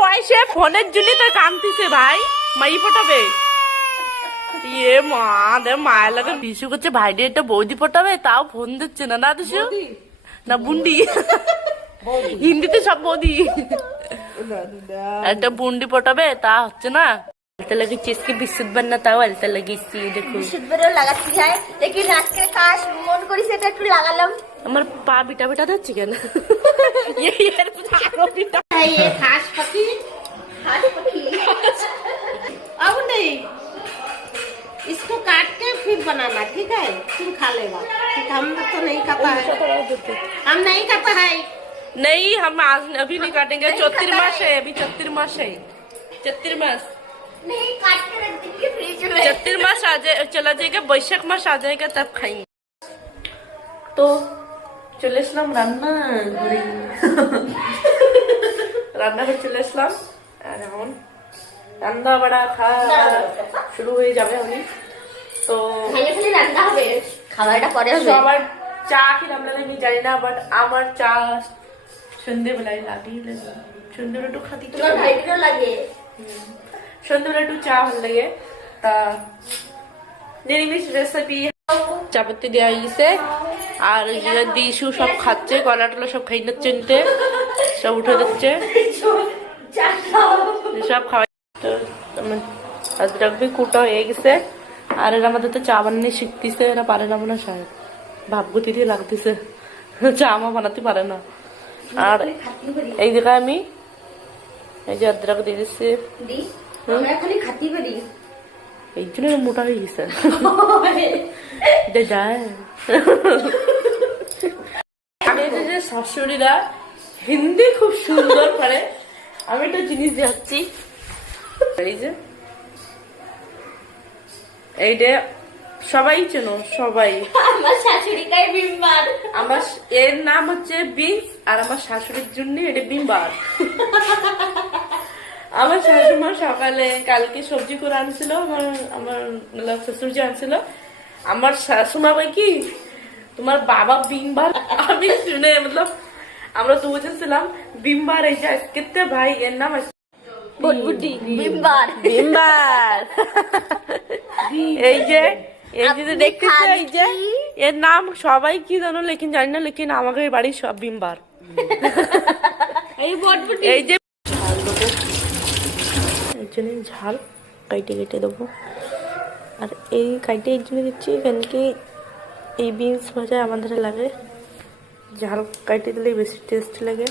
বয়সে ফোনের জন্য তো কাঁদতিছে ভাই, মাই পটাবে। ইয়ে মা দে, মায়ের লাগে দিশু করছে ভাইডে এটা বৌদি পটাবে, তাও ফোন দিচ্ছে না। না দিশু না বুন্ডি, হিন্দিতে সব বৌদি। একটা বুন্ডি পটাবে তা হচ্ছে না। আলতা লাগিয়েছি इसकी বিশুদ্ধ बनना, তাও আলতা লাগিয়েছি। দেখো বিশুদ্ধ বেরো লাগাচ্ছি যায়, लेकिन আজকে কাশ মন করি সেটা একটু লাগালাম। আমার পা বিটা বিটা যাচ্ছে কেন? ये खास पकी, खास पकी। अब नहीं, इसको काट के फिर बनाना, ठीक है? तुम खा लेगा, ठीक? हम तो नहीं खाता है, हम नहीं खाता है। नहीं, हम आज अभी नहीं काटेंगे। 34 मास है अभी, 34 मास है, 34 मास नहीं काट के रख देंगे फ्रिज में। 34 मास आ जाए, चला जाएगा बैशाख मास आ जाएगा तब खाएंगे। तो চলে আসলাম রান্না ঘরে, রান্নাঘরে চলে আসলাম। আর এখন রান্না বাড়া খাওয়া শুরু হয়ে যাবে। আমি তো খালি রান্না হবে, খাবারটা পরে হবে। সবার চা খেলাম না আমি জানি না, বাট আমার চা সন্ধ্যেবেলায় লাগে। সন্ধ্যেবেলা একটু খাতি, তোমার ভাইটিরও লাগে। সন্ধ্যেবেলা একটু চা ভালো লাগে। তা নিরামিষ রেসিপি চাপাতি দেওয়া গেছে, আর দিশু সব খাচ্ছে, কলা টলা সব খাই নিচ্ছে, নিতে সব উঠে দিচ্ছে, সব খাওয়াই। তো আজকে কুটা হয়ে গেছে। আর এরা আমাদের তো চা বানানি শিখতেছে, এরা পারে না মনে হয়, সাহেব ভাবগতি দিয়ে লাগতেছে, চা আমা বানাতে পারে না। আর এই জায়গায় আমি এই যে আদ্রাক দিয়ে দিচ্ছি, খাতি পারি এই জন্য মোটা হয়ে গেছে। যে শাশুড়িরা হিন্দি খুব সুন্দর করে, আমি একটা জিনিস দেখাচ্ছি। এই যে এইটা সবাই চেনো, সবাই। আমার শাশুড়ি গায়ে বিম্বার, আমার এর নাম হচ্ছে বিনস, আর আমার শাশুড়ির জন্য এটা বিম্বার। আমার শাশুড়িমা সকালে কালকে সবজি করে আনছিল, আমার শ্বশুর যে আনছিল। আমার শাশুমা ভাই কি তোমার বাবা বিম্বার, আমি শুনে মতলব আমরা দুজন ছিলাম বিম্বার। এই যে আজকে ভাই এর নাম বটবুটি বিম্বার, বিম্বার। এই যে দেখতেছে, এই যে এর নাম সবাই কি জানো, লেকিন জানি না, লেকিন আমাদের বাড়ির সব বিম্বার। এই বটবুটি। এই যে ঝাল কাইটে কেটে দেবো, আর এই কাইটে এই জন্য দিচ্ছি কেন কি এই বিনস ভাজা আমাদের লাগে ঝাল কাইটে দিলে বেশি টেস্ট লাগে।